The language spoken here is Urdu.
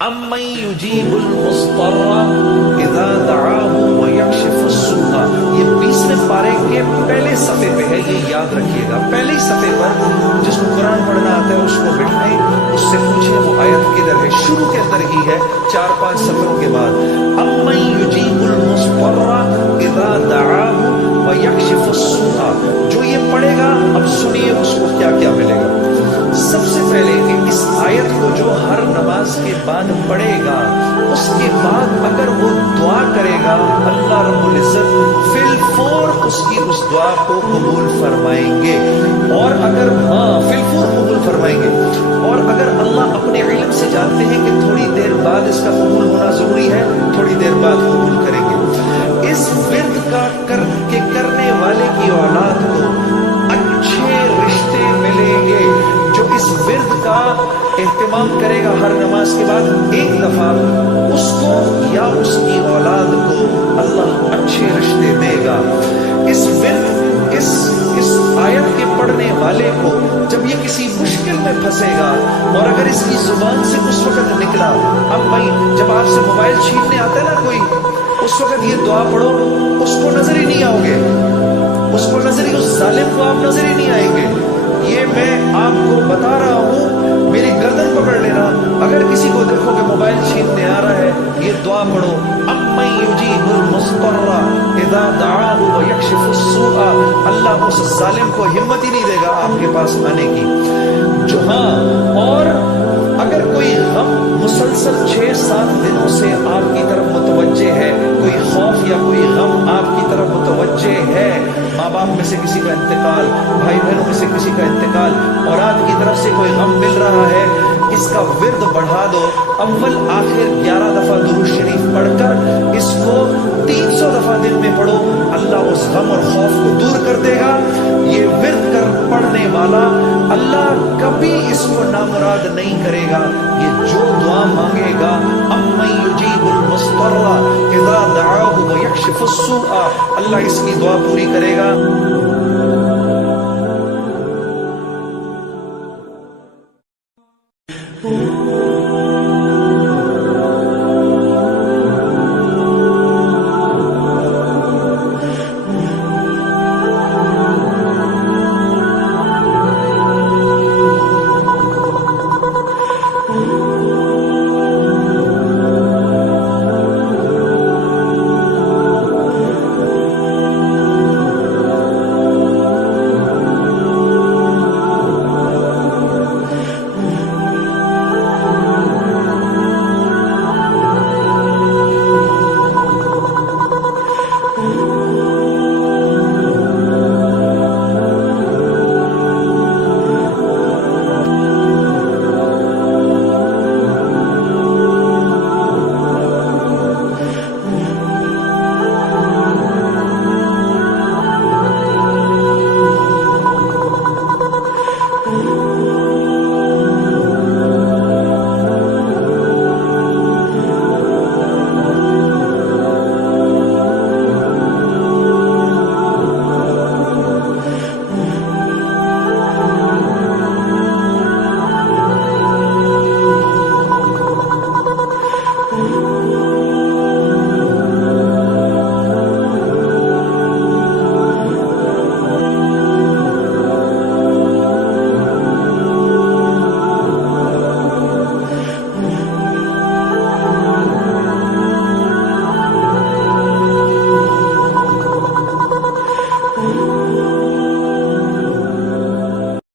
امن یجیب المضطر اذا دعاہ ویکشف السوء. یہ 20ویں پارے کے پہلے صفحے پہ ہے، یہ یاد رکھیے گا. پہلے ہی صفحے پر جس کو قرآن پڑھنا آتا ہے اس کو بٹھائیں، اس سے پوچھیں وہ آیت کدھر ہے. شروع کے اندر ہی ہے 4-5 صفحوں کے بعد. امن یجیب المضطر اذا دعاہ ویکشف السوء. جو یہ پڑھے گا اب سنیے اس کو کیا کیا ملے گا. سب سے پہلے کہ اس آیت کو جو ہر نماز کے بعد پڑھے گا، اس کے بعد اگر وہ دعا کرے گا اللہ رب العزت فی الفور اس کی اس دعا کو قبول فرمائیں گے. اور اگر فی الفور قبول فرمائیں گے. اور اگر اللہ اپنے علم سے جانتے ہیں کہ تھوڑی دیر بعد اس کا قبول ہونا ضروری ہے، تھوڑی دیر بعد قبول کریں گے. اس ورد کا کرنے والے کی اولاد کو اچھے رشتے ملیں گے. جو اس ورد کا اہتمام کرے گا ہر نماز کے بعد ایک دفعہ، اس کو یا اس کی اولاد کو اللہ اچھے رشتے دے گا. اس ورد اس آیت کے پڑھنے والے کو جب یہ کسی مشکل میں پھنسے گا اور اگر اس کی زبان سے اس وقت نکلا، اب بھائی جب آپ سے موبائل چھیننے آتا ہے نا کوئی، اس وقت یہ دعا پڑھو، اس کو نظر ہی نہیں آؤ گے، اس کو نظر ہی، اس ظالم کو آپ نظر ہی نہیں آئیں گے. یہ میں آپ کو بتا رہا ہوں، میری گردن پکڑ لینا. اگر کسی کو دیکھو کہ موبائل چھیننے آ رہا ہے، یہ دعا پڑھو، امن یجیب المضطر اذا دعاہ ویکشف السوء. اللہ اس ظالم کو ہمت ہی نہیں دے گا آپ کے پاس آنے کی. جو اور اگر کوئی غم مسلسل 6-7 دنوں سے آپ کی طرف متوجہ ہے، کوئی خوف یا کوئی غم آپ کی طرف متوجہ ہے، ماں باپ میں سے کسی کا انتقال، بھائی بہنوں میں سے کسی کا انتقال، اولاد کی طرف سے کوئی غم مل رہا ہے، اس کا ورد بڑھا دو. اول آخر 11 دفعہ درود شریف پڑھ کر اس کو 300 دفعہ دن میں پڑھو. اللہ اس غم اور خوف کو دور کر دے گا. یہ ورد پڑھنے والا اللہ کبھی اس کو نامراد نہیں کرے گا. یہ جو دعا مانگے گا، امن یجیب المضطر اذا دعاہ ویکشف السوء، اللہ اس کی دعا پوری کرے گا.